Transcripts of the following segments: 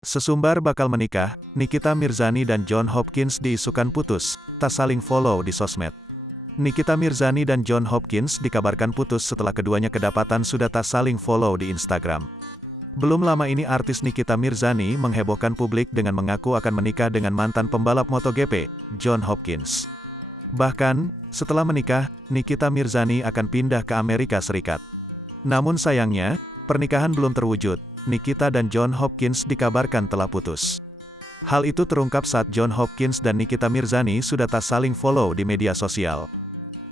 Sesumbar bakal menikah, Nikita Mirzani dan John Hopkins diisukan putus, tak saling follow di sosmed. Nikita Mirzani dan John Hopkins dikabarkan putus setelah keduanya kedapatan sudah tak saling follow di Instagram. Belum lama ini artis Nikita Mirzani menghebohkan publik dengan mengaku akan menikah dengan mantan pembalap MotoGP, John Hopkins. Bahkan, setelah menikah, Nikita Mirzani akan pindah ke Amerika Serikat. Namun sayangnya, pernikahan belum terwujud. Nikita dan John Hopkins dikabarkan telah putus. Hal itu terungkap saat John Hopkins dan Nikita Mirzani sudah tak saling follow di media sosial.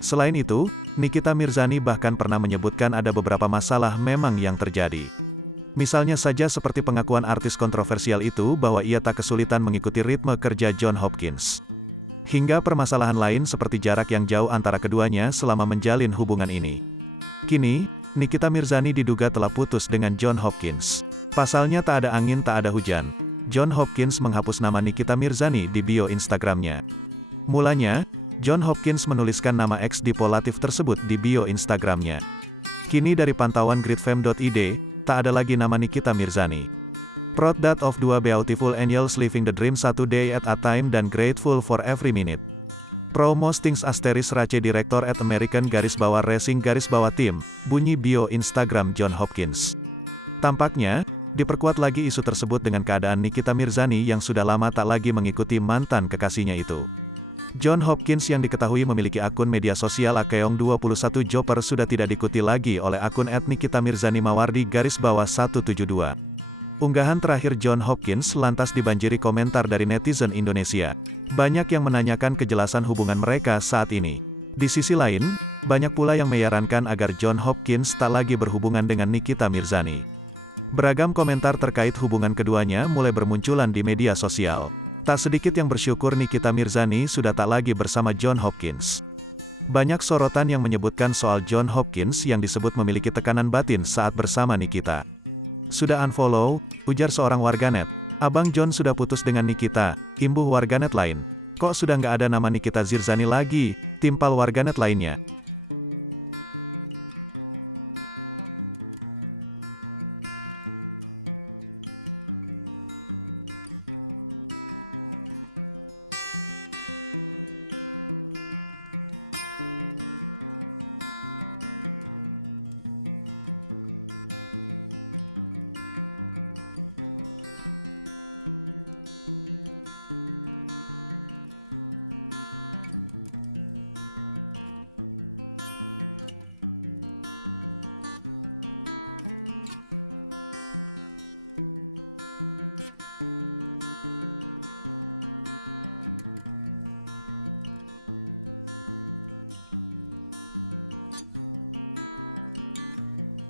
Selain itu, Nikita Mirzani bahkan pernah menyebutkan ada beberapa masalah memang yang terjadi. Misalnya saja seperti pengakuan artis kontroversial itu bahwa ia tak kesulitan mengikuti ritme kerja John Hopkins. Hingga permasalahan lain seperti jarak yang jauh antara keduanya selama menjalin hubungan ini. Kini, Nikita Mirzani diduga telah putus dengan John Hopkins. Pasalnya tak ada angin tak ada hujan. John Hopkins menghapus nama Nikita Mirzani di bio Instagramnya. Mulanya, John Hopkins menuliskan nama ex Dipo Latif tersebut di bio Instagramnya. Kini dari pantauan gridfam.id, tak ada lagi nama Nikita Mirzani. Proud dad of dua beautiful angels living the dream satu day at a time dan grateful for every minute. Promostings * Race Director at American _Racing _Team, bunyi bio Instagram John Hopkins. Tampaknya, diperkuat lagi isu tersebut dengan keadaan Nikita Mirzani yang sudah lama tak lagi mengikuti mantan kekasihnya itu. John Hopkins yang diketahui memiliki akun media sosial Akeong21 Joper sudah tidak diikuti lagi oleh akun @Nikita Mirzani Mawardi _172. Unggahan terakhir John Hopkins lantas dibanjiri komentar dari netizen Indonesia. Banyak yang menanyakan kejelasan hubungan mereka saat ini. Di sisi lain, banyak pula yang menyarankan agar John Hopkins tak lagi berhubungan dengan Nikita Mirzani. Beragam komentar terkait hubungan keduanya mulai bermunculan di media sosial. Tak sedikit yang bersyukur Nikita Mirzani sudah tak lagi bersama John Hopkins. Banyak sorotan yang menyebutkan soal John Hopkins yang disebut memiliki tekanan batin saat bersama Nikita. Sudah unfollow, ujar seorang warganet. Abang John sudah putus dengan Nikita, imbuh warganet lain. Kok sudah nggak ada nama Nikita Mirzani lagi, timpal warganet lainnya.